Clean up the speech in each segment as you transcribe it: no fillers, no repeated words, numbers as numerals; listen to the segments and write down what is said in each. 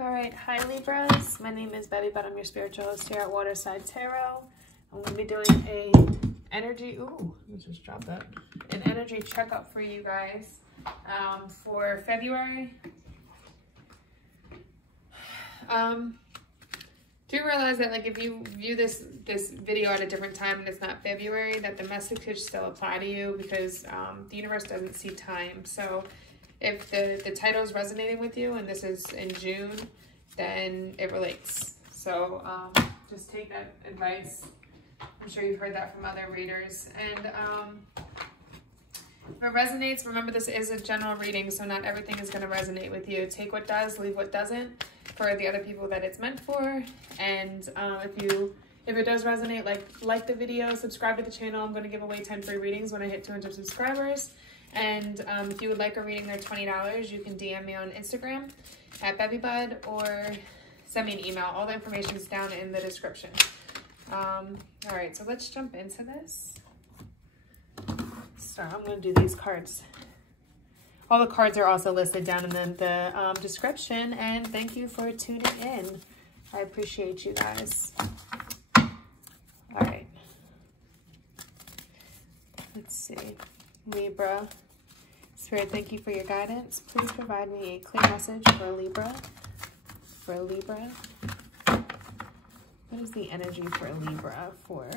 All right, hi Libras. My name is bevybud. I'm your spiritual host here at Waterside Tarot. I'm going to be doing an energy checkup for you guys for February. Do realize that, like, if you view this video at a different time and it's not February, that the message could still apply to you because the universe doesn't see time. So if the title is resonating with you and this is in June, then it relates. So just take that advice. I'm sure you've heard that from other readers. And if it resonates, remember this is a general reading, so not everything is going to resonate with you. Take what does, leave what doesn't for the other people that it's meant for. And if it does resonate, like the video, subscribe to the channel. I'm going to give away 10 free readings when I hit 200 subscribers. And if you would like a reading, they're $20. You can DM me on Instagram at bevybud or send me an email. All the information is down in the description. All right, so let's jump into this. So I'm going to do these cards. All the cards are also listed down in the description. And thank you for tuning in. I appreciate you guys. All right. Let's see. Libra. Spirit, thank you for your guidance. Please provide me a clear message for Libra. For Libra. What is the energy for Libra for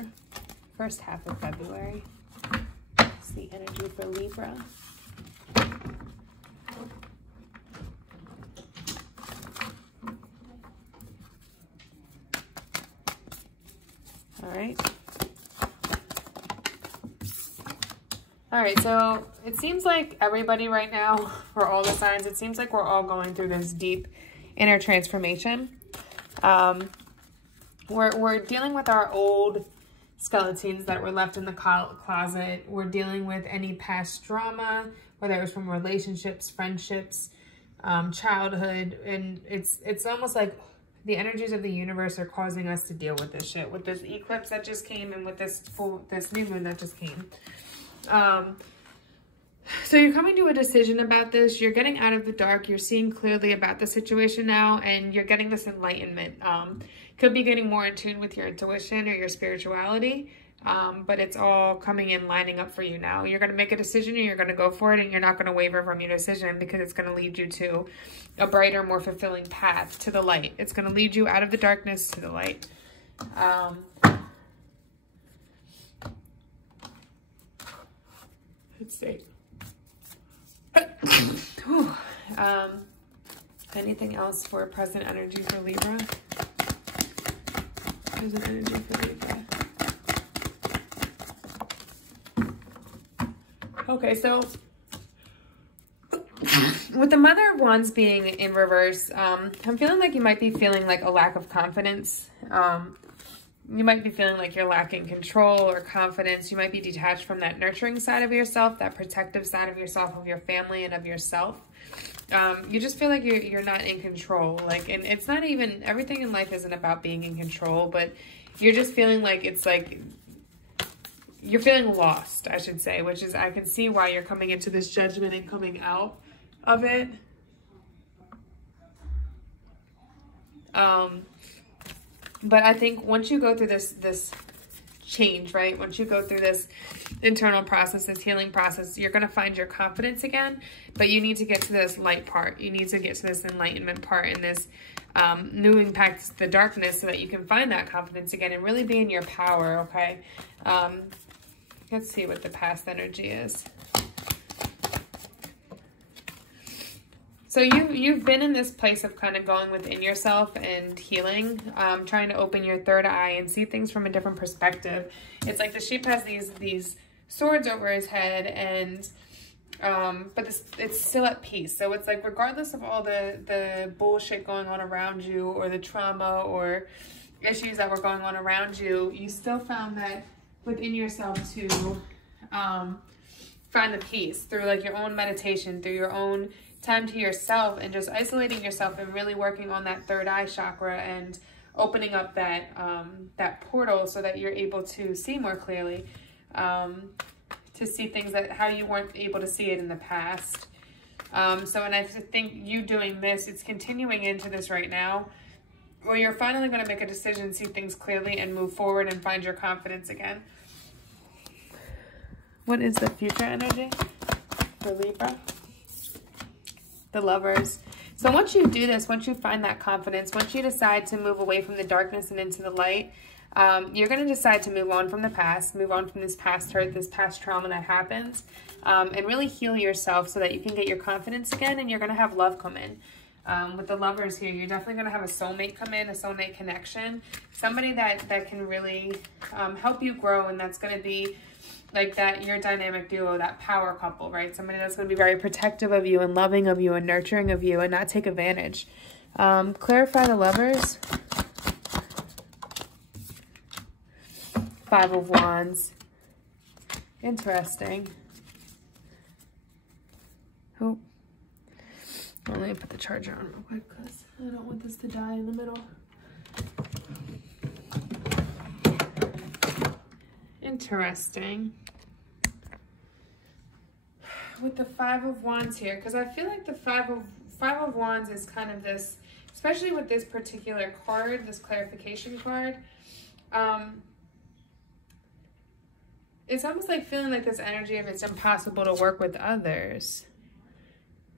first half of February? What's the energy for Libra? All right. All right, so it seems like everybody right now, for all the signs, it seems like we're all going through this deep inner transformation. We're dealing with our old skeletons that were left in the closet. We're dealing with any past drama, whether it was from relationships, friendships, childhood, and it's almost like the energies of the universe are causing us to deal with this shit, with this eclipse that just came and with this new moon that just came. So you're coming to a decision about this. You're getting out of the dark. You're seeing clearly about the situation now, and you're getting this enlightenment. Could be getting more in tune with your intuition or your spirituality, but it's all coming in, lining up for you now. You're going to make a decision and you're going to go for it, and you're not going to waver from your decision because it's going to lead you to a brighter, more fulfilling path to the light. It's going to lead you out of the darkness to the light. Let's see. Anything else for present energy for Libra? Present energy for Libra. Okay, so with the Mother of Wands being in reverse, I'm feeling like you might be feeling like a lack of confidence. You might be feeling like you're lacking control or confidence. You might be detached from that nurturing side of yourself, that protective side of yourself, of your family and of yourself. You just feel like you're not in control. Like, and it's not even, everything in life isn't about being in control, but you're just feeling like it's like, you're feeling lost, I should say, which is, I can see why you're coming into this judgment and coming out of it. But I think once you go through this change, right? Once you go through this internal process, this healing process, you're going to find your confidence again. But you need to get to this light part. You need to get to this enlightenment part and this moving past the darkness so that you can find that confidence again and really be in your power, okay? Let's see what the past energy is. So you've been in this place of kind of going within yourself and healing, trying to open your third eye and see things from a different perspective. It's like the sheep has these swords over his head, and but it's still at peace. So it's like, regardless of all the bullshit going on around you, or the trauma or issues that were going on around you, you still found that within yourself to find the peace through like your own meditation, through your own time to yourself, and just isolating yourself and really working on that third eye chakra and opening up that that portal so that you're able to see more clearly, to see things that how you weren't able to see it in the past. So, and I think you doing this, it's continuing into this right now, where you're finally going to make a decision, see things clearly, and move forward and find your confidence again. What is the future energy for Libra? The Lovers. So once you do this, once you find that confidence, once you decide to move away from the darkness and into the light, you're going to decide to move on from the past, move on from this past hurt, this past trauma that happens, and really heal yourself so that you can get your confidence again, and you're going to have love come in. With the Lovers here, you're definitely going to have a soulmate come in, a soulmate connection, somebody that can really help you grow, and that's going to be like that, your dynamic duo, that power couple, right? Somebody that's going to be very protective of you and loving of you and nurturing of you and not take advantage. Clarify the Lovers. Five of Wands. Interesting. Oh. Let me put the charger on real quick because I don't want this to die in the middle. Interesting. With the Five of Wands here, because I feel like the Five of Wands is kind of this, especially with this particular card, this clarification card, it's almost like feeling like this energy of it's impossible to work with others,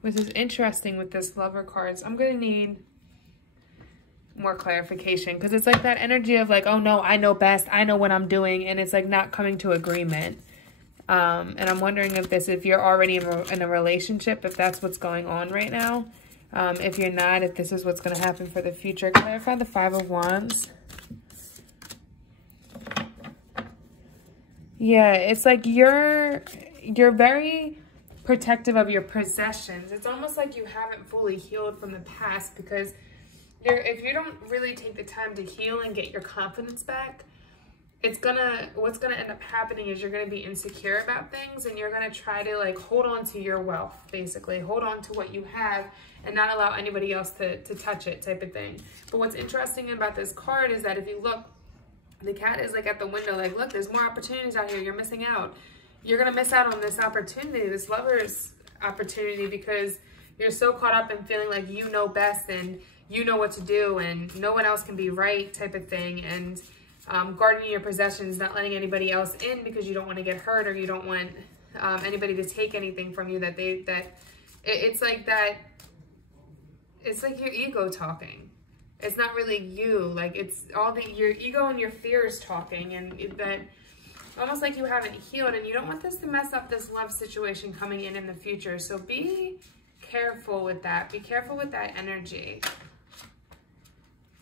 which is interesting with this Lover cards. I'm going to need more clarification because it's like that energy of like, oh no, I know best, I know what I'm doing, and it's like not coming to agreement. And I'm wondering if you're already in a relationship, if that's what's going on right now. If you're not, if this is what's going to happen for the future. Clarify the Five of Wands. Yeah, it's like you're very protective of your possessions. It's almost like you haven't fully healed from the past because if you don't really take the time to heal and get your confidence back, what's gonna end up happening is you're gonna be insecure about things, and you're gonna try to like hold on to your wealth, basically hold on to what you have and not allow anybody else to touch it, type of thing. But what's interesting about this card is that if you look, the cat is like at the window, like, look, there's more opportunities out here. You're missing out. You're gonna miss out on this opportunity, this Lover's opportunity, because you're so caught up in feeling like you know best and you know what to do and no one else can be right, type of thing. And guarding your possessions, not letting anybody else in because you don't want to get hurt, or you don't want anybody to take anything from you it's like that. It's like your ego talking. It's not really you. Like it's all your ego and your fears talking, and that almost like you haven't healed, and you don't want this to mess up this love situation coming in the future. So be careful with that. Be careful with that energy.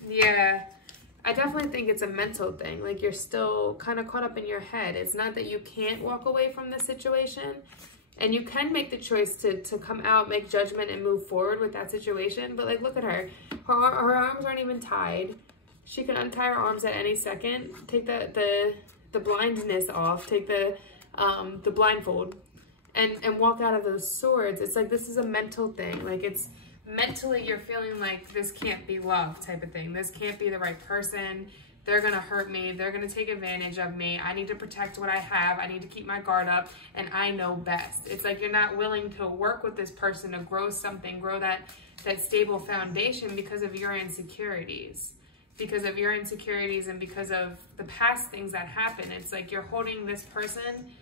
Yeah. I definitely think it's a mental thing. Like you're still kind of caught up in your head. It's not that you can't walk away from the situation, and you can make the choice to come out, make judgment, and move forward with that situation. But like, look at her. Her arms aren't even tied. She can untie her arms at any second. Take the blindness off. Take the blindfold, and walk out of those swords. It's like this is a mental thing. Like it's mentally you're feeling like this can't be love, type of thing. This can't be the right person. They're gonna hurt me. They're gonna take advantage of me. I need to protect what I have. I need to keep my guard up, and I know best. It's like you're not willing to work with this person to grow something, grow that stable foundation because of your insecurities. Because of your insecurities and because of the past things that happen. It's like you're holding this person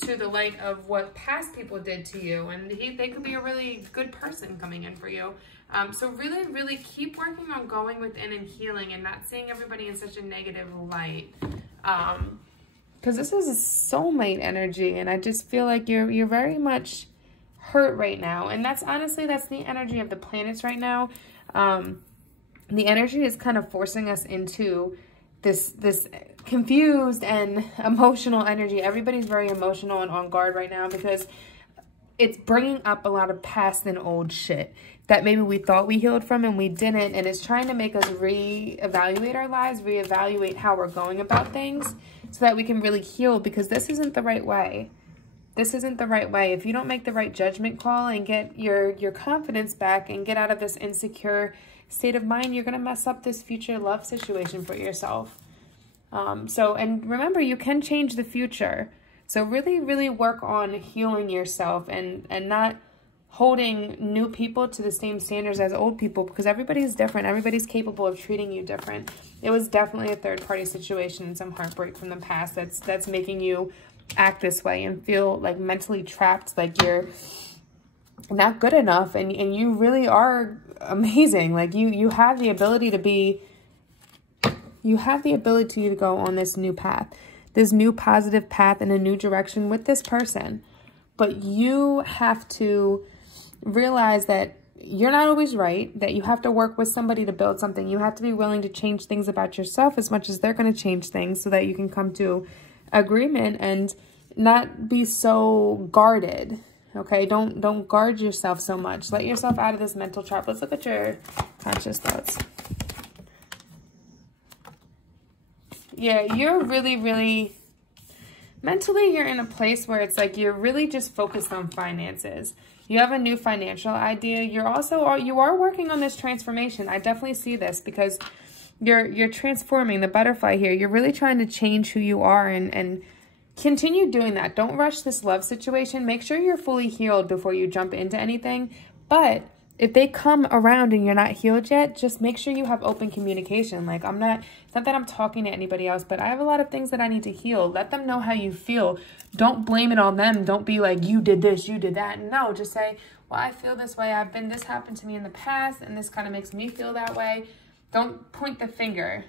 to the light of what past people did to you, and they could be a really good person coming in for you. So really, really keep working on going within and healing and not seeing everybody in such a negative light. Because this is a soulmate energy, and I just feel like you're very much hurt right now. And that's honestly, that's the energy of the planets right now. The energy is kind of forcing us into this confused and emotional energy. Everybody's very emotional and on guard right now because it's bringing up a lot of past and old shit that maybe we thought we healed from and we didn't. And it's trying to make us reevaluate our lives, reevaluate how we're going about things so that we can really heal, because this isn't the right way. This isn't the right way. If you don't make the right judgment call and get your confidence back and get out of this insecure state of mind, you're going to mess up this future love situation for yourself. And remember, you can change the future. So really, really work on healing yourself and not holding new people to the same standards as old people, because everybody's different. Everybody's capable of treating you different. It was definitely a third-party situation and some heartbreak from the past that's making you act this way and feel like mentally trapped, like you're not good enough, and you really are amazing. Like you have the ability to be, you have the ability to go on this new path, this new positive path in a new direction with this person. But you have to realize that you're not always right, that you have to work with somebody to build something. You have to be willing to change things about yourself as much as they're going to change things, so that you can come to agreement and not be so guarded. Okay, don't guard yourself so much. Let yourself out of this mental trap. Let's look at your conscious thoughts. Yeah, you're really mentally, you're in a place where it's like you're really just focused on finances. You have a new financial idea. You are working on this transformation. I definitely see this, because you're transforming the butterfly here. You're really trying to change who you are, and continue doing that. Don't rush this love situation. Make sure you're fully healed before you jump into anything. But if they come around and you're not healed yet, just make sure you have open communication. Like, it's not that I'm talking to anybody else, but I have a lot of things that I need to heal. Let them know how you feel. Don't blame it on them. Don't be like, you did this, you did that. No, just say, well, I feel this way. This happened to me in the past, and this kind of makes me feel that way. Don't point the finger.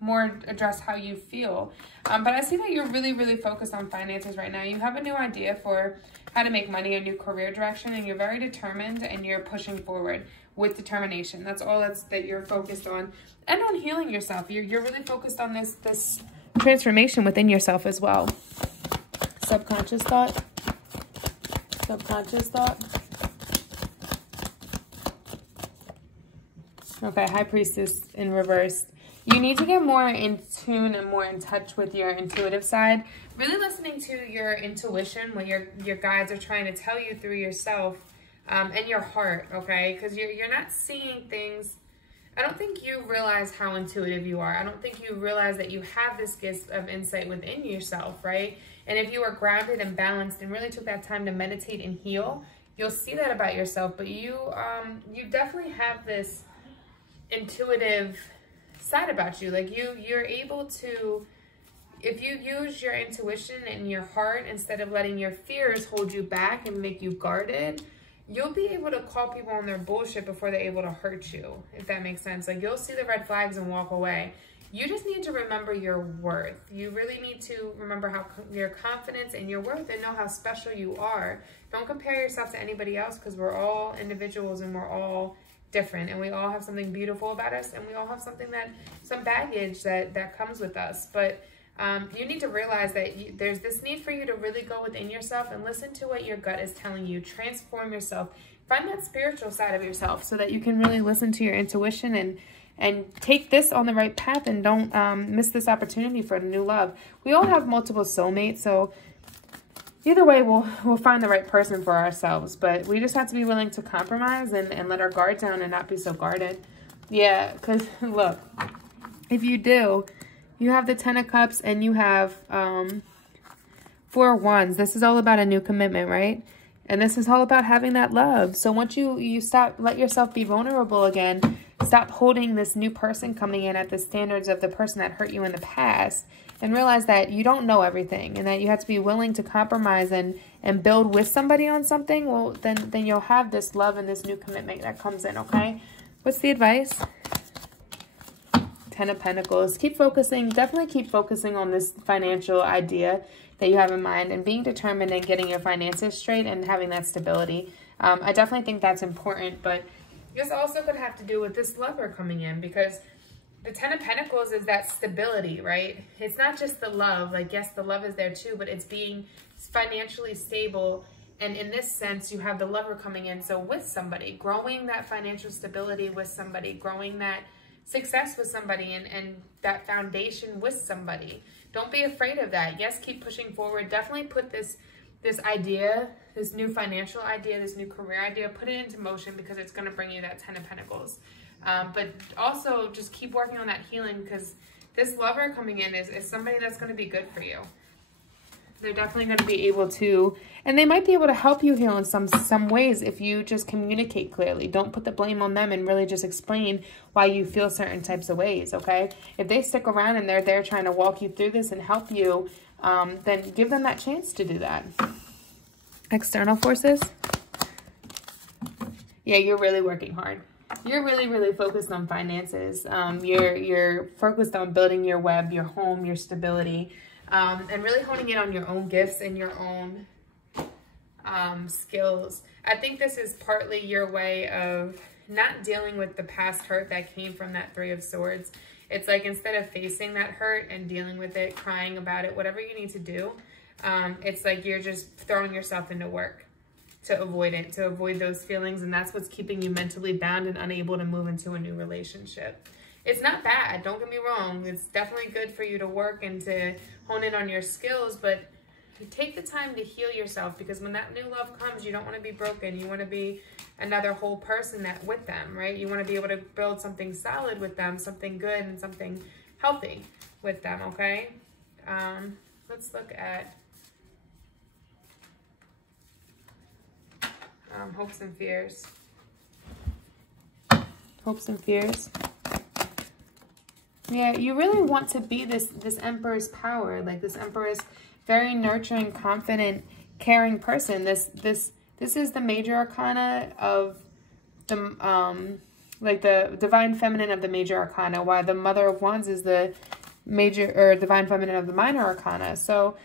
More address how you feel. But I see that you're really focused on finances right now. You have a new idea for how to make money, a new career direction, and you're very determined, and you're pushing forward with determination. That's all that you're focused on, and on healing yourself. You're really focused on this transformation within yourself as well. Subconscious thought. Subconscious thought. Okay, High Priestess in reverse. You need to get more in tune and more in touch with your intuitive side. Really listening to your intuition, what your guides are trying to tell you through yourself, and your heart, okay? Because you're not seeing things. I don't think you realize how intuitive you are. I don't think you realize that you have this gift of insight within yourself, right? And if you are grounded and balanced and really took that time to meditate and heal, you'll see that about yourself. But you definitely have this intuitive side about you. Like you're able to, if you use your intuition and your heart instead of letting your fears hold you back and make you guarded, you'll be able to call people on their bullshit before they're able to hurt you, if that makes sense. Like, you'll see the red flags and walk away. You just need to remember your worth. You really need to remember how your confidence and your worth, and know how special you are. Don't compare yourself to anybody else, because we're all individuals and we're all different, and we all have something beautiful about us, and we all have something some baggage that comes with us. But you need to realize that there's this need for you to really go within yourself and listen to what your gut is telling you. Transform yourself. Find that spiritual side of yourself so that you can really listen to your intuition and take this on the right path, and don't miss this opportunity for a new love. We all have multiple soulmates, so either way, we'll find the right person for ourselves. But we just have to be willing to compromise and let our guard down and not be so guarded. Yeah, because look, if you do, you have the 10 of Cups and you have 4 of Wands. This is all about a new commitment, right? And this is all about having that love. So once you stop, let yourself be vulnerable again, stop holding this new person coming in at the standards of the person that hurt you in the past, and realize that you don't know everything, and that you have to be willing to compromise and build with somebody on something. Well, then you'll have this love and this new commitment that comes in, okay? What's the advice? 10 of Pentacles. Keep focusing. Definitely keep focusing on this financial idea that you have in mind, and being determined in getting your finances straight and having that stability. I definitely think that's important, but this also could have to do with this lover coming in, because the 10 of Pentacles is that stability, right? It's not just the love. Like, yes, the love is there too, but it's being financially stable. And in this sense, you have the lover coming in. So with somebody, growing that financial stability with somebody, growing that success with somebody, and that foundation with somebody. Don't be afraid of that. Yes, keep pushing forward. Definitely put this idea, this new financial idea, this new career idea, put it into motion, because it's going to bring you that 10 of Pentacles. But also just keep working on that healing, because this lover coming in is somebody that's going to be good for you. They're definitely going to be able to, and they might be able to help you heal in some ways if you just communicate clearly. Don't put the blame on them and really just explain why you feel certain types of ways, okay? If they stick around and they're there trying to walk you through this and help you, then give them that chance to do that. External forces. Yeah, you're really working hard. You're really, really focused on finances. You're focused on building your web, your home, your stability. And really honing in on your own gifts and your own skills. I think this is partly your way of not dealing with the past hurt that came from that Three of Swords. It's like instead of facing that hurt and dealing with it, crying about it, whatever you need to do, it's like you're just throwing yourself into work to avoid it, to avoid those feelings. And that's what's keeping you mentally bound and unable to move into a new relationship. It's not bad, don't get me wrong. It's definitely good for you to work and to hone in on your skills, but take the time to heal yourself, because when that new love comes, you don't want to be broken. You want to be another whole person with them, right? You want to be able to build something solid with them, something good and something healthy with them, okay? Let's look at hopes and fears. Hopes and fears. Yeah, you really want to be this Emperor's power, like this Emperor's very nurturing, confident, caring person. This is the major arcana of the like the divine feminine of the major arcana, while the Mother of Wands is the major or divine feminine of the minor arcana. So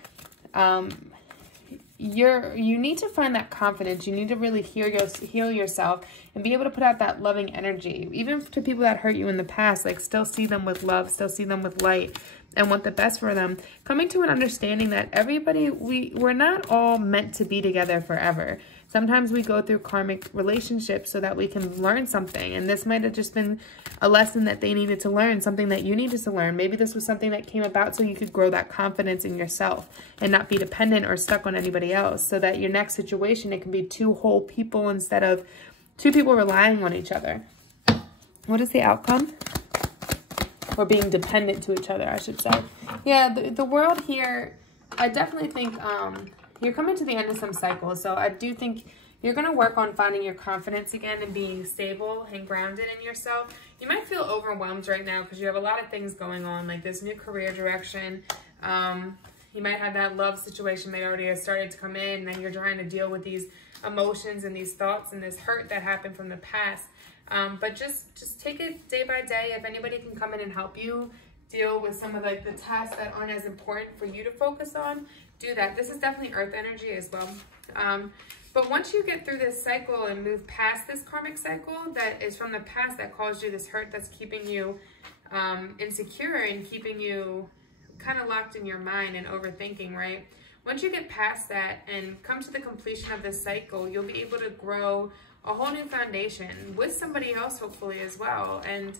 you need to find that confidence. You need to really heal yourself and be able to put out that loving energy, even to people that hurt you in the past. Like, still see them with love, still see them with light, and want the best for them. Coming to an understanding that everybody, we're not all meant to be together forever. Sometimes we go through karmic relationships so that we can learn something. And this might have just been a lesson that they needed to learn, something that you needed to learn. Maybe this was something that came about so you could grow that confidence in yourself and not be dependent or stuck on anybody else. So that your next situation, it can be two whole people instead of two people relying on each other. What is the outcome? Or being dependent to each other, I should say. Yeah, the world here, I definitely think you're coming to the end of some cycles. So I do think you're going to work on finding your confidence again and being stable and grounded in yourself. You might feel overwhelmed right now because you have a lot of things going on, like this new career direction. You might have that love situation that already has started to come in, and then you're trying to deal with these emotions and these thoughts and this hurt that happened from the past. But just take it day by day. If anybody can come in and help you deal with some of like the tasks that aren't as important for you to focus on, do that. This is definitely earth energy as well. But once you get through this cycle and move past this karmic cycle that is from the past that caused you this hurt, that's keeping you insecure and keeping you kind of locked in your mind and overthinking, right? Once you get past that and come to the completion of this cycle, you'll be able to grow a whole new foundation with somebody else, hopefully, as well, and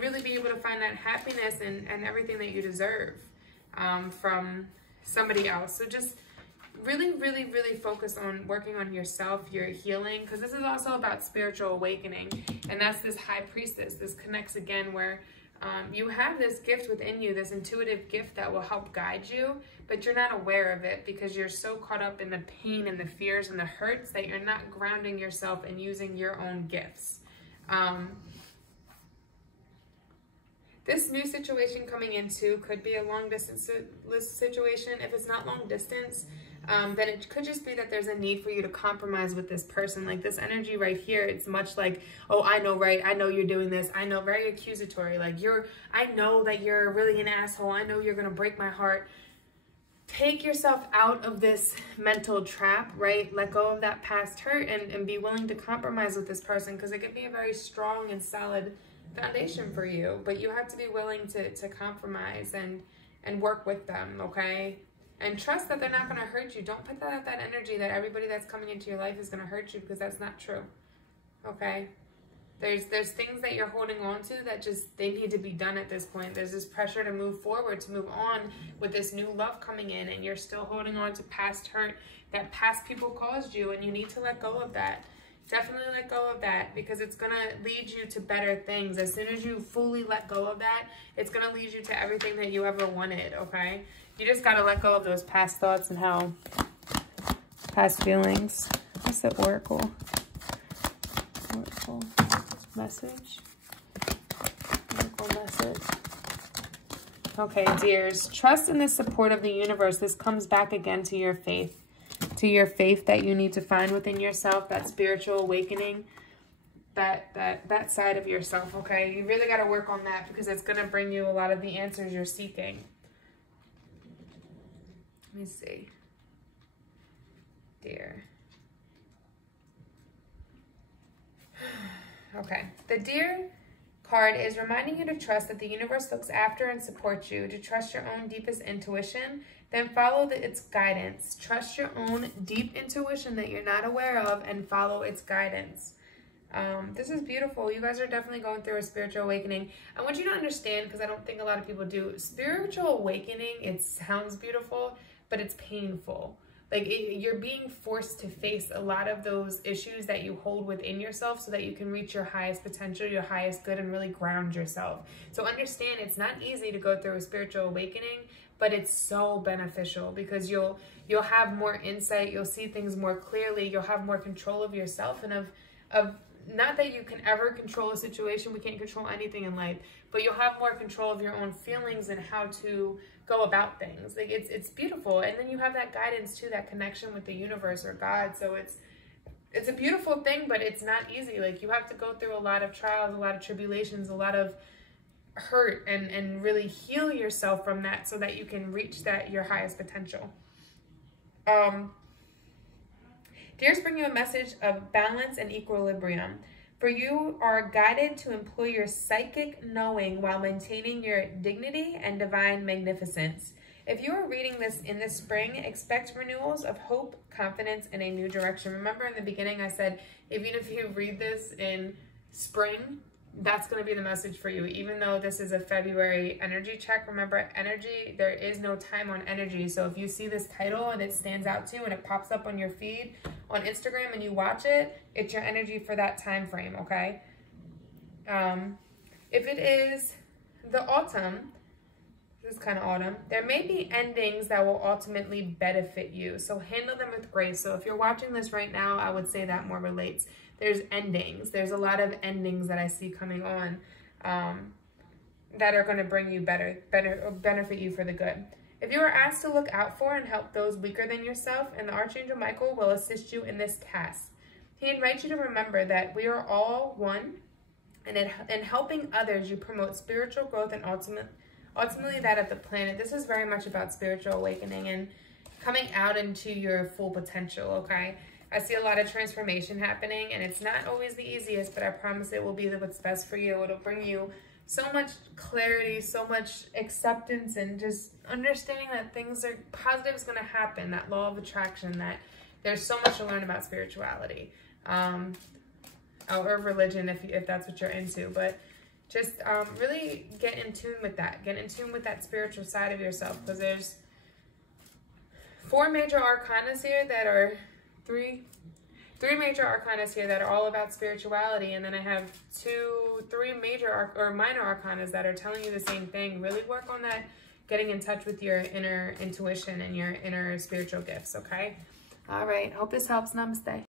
really be able to find that happiness and everything that you deserve from somebody else. So just really, really, really focus on working on yourself, your healing, because this is also about spiritual awakening, and that's this High Priestess. This connects again where you have this gift within you, this intuitive gift that will help guide you, but you're not aware of it because you're so caught up in the pain and the fears and the hurts that you're not grounding yourself and using your own gifts. This new situation coming in too could be a long distance situation. If it's not long distance, then it could just be that there's a need for you to compromise with this person. Like this energy right here, it's much like, oh, I know, right? I know you're doing this. I know, very accusatory. Like I know that you're really an asshole. I know you're going to break my heart. Take yourself out of this mental trap, right? Let go of that past hurt and be willing to compromise with this person, because it can be a very strong and solid foundation for you. But you have to be willing to compromise and work with them, okay? And trust that they're not going to hurt you. Don't put that energy that everybody that's coming into your life is going to hurt you, because that's not true, okay? There's things that you're holding on to that just, they need to be done at this point. There's this pressure to move forward, to move on with this new love coming in, and you're still holding on to past hurt that past people caused you, and you need to let go of that. Definitely let go of that, because it's going to lead you to better things. As soon as you fully let go of that, it's going to lead you to everything that you ever wanted, okay? You just got to let go of those past thoughts and how past feelings. What's the oracle? Oracle message. Oracle message. Okay, dears. Trust in the support of the universe. This comes back again to your faith. To your faith that you need to find within yourself. That spiritual awakening. That side of yourself, okay? You really got to work on that because it's going to bring you a lot of the answers you're seeking. Let me see. Dear. Okay. The Dear card is reminding you to trust that the universe looks after and supports you, to trust your own deepest intuition, then follow its guidance. Trust your own deep intuition that you're not aware of and follow its guidance. This is beautiful. You guys are definitely going through a spiritual awakening. I want you to understand, because I don't think a lot of people do, spiritual awakening, it sounds beautiful, but it's painful. Like you're being forced to face a lot of those issues that you hold within yourself so that you can reach your highest potential, your highest good, and really ground yourself. So understand it's not easy to go through a spiritual awakening, but it's so beneficial because you'll have more insight, you'll see things more clearly, you'll have more control of yourself and of not that you can ever control a situation, we can't control anything in life, but you'll have more control of your own feelings and how to go about things. Like it's beautiful. And then you have that guidance too, that connection with the universe or God. So it's a beautiful thing, but it's not easy. Like you have to go through a lot of trials, a lot of tribulations, a lot of hurt and really heal yourself from that so that you can reach your highest potential. Dears bring you a message of balance and equilibrium. For you are guided to employ your psychic knowing while maintaining your dignity and divine magnificence. If you are reading this in the spring, expect renewals of hope, confidence, and a new direction. Remember in the beginning I said, even if you read this in spring, that's going to be the message for you. Even though this is a February energy check, remember energy, there is no time on energy. So if you see this title and it stands out to you and it pops up on your feed on Instagram and you watch it, it's your energy for that time frame, okay? If it is the autumn, this is kind of autumn, there may be endings that will ultimately benefit you. So handle them with grace. So if you're watching this right now, I would say that more relates. There's endings. There's a lot of endings that I see coming on that are going to bring you benefit you for the good. If you are asked to look out for and help those weaker than yourself, and the Archangel Michael will assist you in this task. He invites you to remember that we are all one, and in helping others, you promote spiritual growth and ultimately that of the planet. This is very much about spiritual awakening and coming out into your full potential, okay? I see a lot of transformation happening, and it's not always the easiest, but I promise it will be what's best for you. It'll bring you so much clarity, so much acceptance, and just understanding that things are positive is going to happen, that law of attraction, that there's so much to learn about spirituality, or religion if that's what you're into, but just really get in tune with that. Get in tune with that spiritual side of yourself, because there's 4 major arcanas here that are three major arcanas here that are all about spirituality, and then I have 3 major or minor arcanas that are telling you the same thing. Really work on that, getting in touch with your inner intuition and your inner spiritual gifts, okay? All right, hope this helps. Namaste.